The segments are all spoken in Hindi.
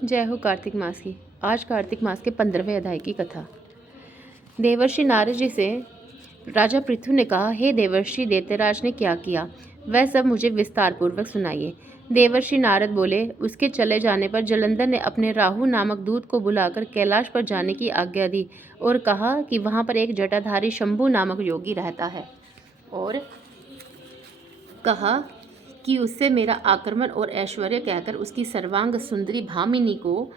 जय हो कार्तिक मास की। आज कार्तिक मास के 15वें अध्याय की कथा। देवर्षि नारद जी से राजा पृथु ने कहा, हे देवर्षि, दैत्यराज ने क्या किया वह सब मुझे विस्तार पूर्वक सुनाइए। देवर्षि नारद बोले, उसके चले जाने पर जलंधर ने अपने राहु नामक दूत को बुलाकर कैलाश पर जाने की आज्ञा दी और कहा कि वहां पर एक जटाधारी शंभु नामक योगी रहता है और कहा कि उससे मेरा आक्रमण और ऐश्वर्य कहकर उसकी सर्वांग सुंदरी भामिनी को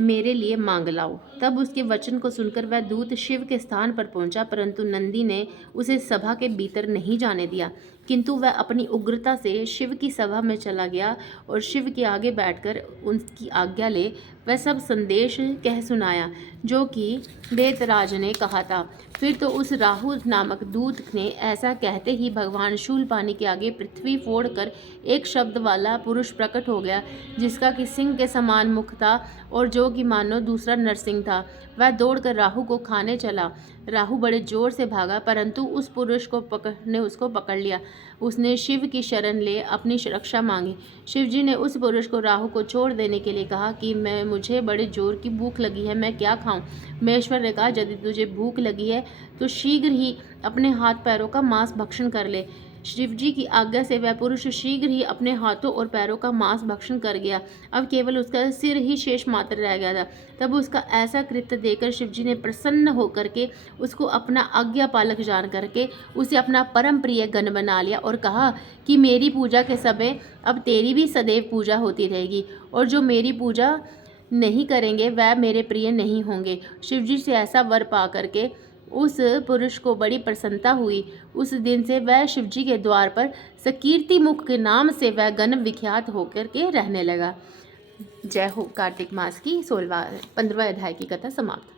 मेरे लिए मांग लाओ। तब उसके वचन को सुनकर वह दूत शिव के स्थान पर पहुंचा, परंतु नंदी ने उसे सभा के भीतर नहीं जाने दिया, किंतु वह अपनी उग्रता से शिव की सभा में चला गया और शिव के आगे बैठकर उनकी आज्ञा ले वह सब संदेश कह सुनाया जो कि दैत्यराज ने कहा था। फिर तो उस राहु नामक दूत ने ऐसा कहते ही भगवान शूलपाणी के आगे पृथ्वी फोड़कर एक शब्द वाला पुरुष प्रकट हो गया, जिसका कि सिंह के समान मुख था और जो कि मानो दूसरा नरसिंह था। वह दौड़कर राहु को खाने चला। राहु बड़े जोर से भागा, परंतु उस पुरुष ने उसको पकड़ लिया। उसने शिव की शरण ले अपनी रक्षा मांगी। शिवजी ने उस पुरुष को राहु को छोड़ देने के लिए कहा कि मुझे बड़े जोर की भूख लगी है, मैं क्या खाऊं। महेश्वर ने कहा, यदि तुझे भूख लगी है तो शीघ्र ही अपने हाथ पैरों का मांस भक्षण कर ले। शिवजी की आज्ञा से वह पुरुष शीघ्र ही अपने हाथों और पैरों का मांस भक्षण कर गया। अब केवल उसका सिर ही शेष मात्र रह गया था। तब उसका ऐसा कृत्य देखकर शिवजी ने प्रसन्न होकर के उसको अपना आज्ञा पालक जान करके उसे अपना परम प्रिय गण बना लिया और कहा कि मेरी पूजा के समय अब तेरी भी सदैव पूजा होती रहेगी, और जो मेरी पूजा नहीं करेंगे वह मेरे प्रिय नहीं होंगे। शिवजी से ऐसा वर पा करके उस पुरुष को बड़ी प्रसन्नता हुई। उस दिन से वह शिवजी के द्वार पर सकीर्ति मुख के नाम से वह गण विख्यात होकर के रहने लगा। जय हो। कार्तिक मास की 15वें अध्याय की कथा समाप्त।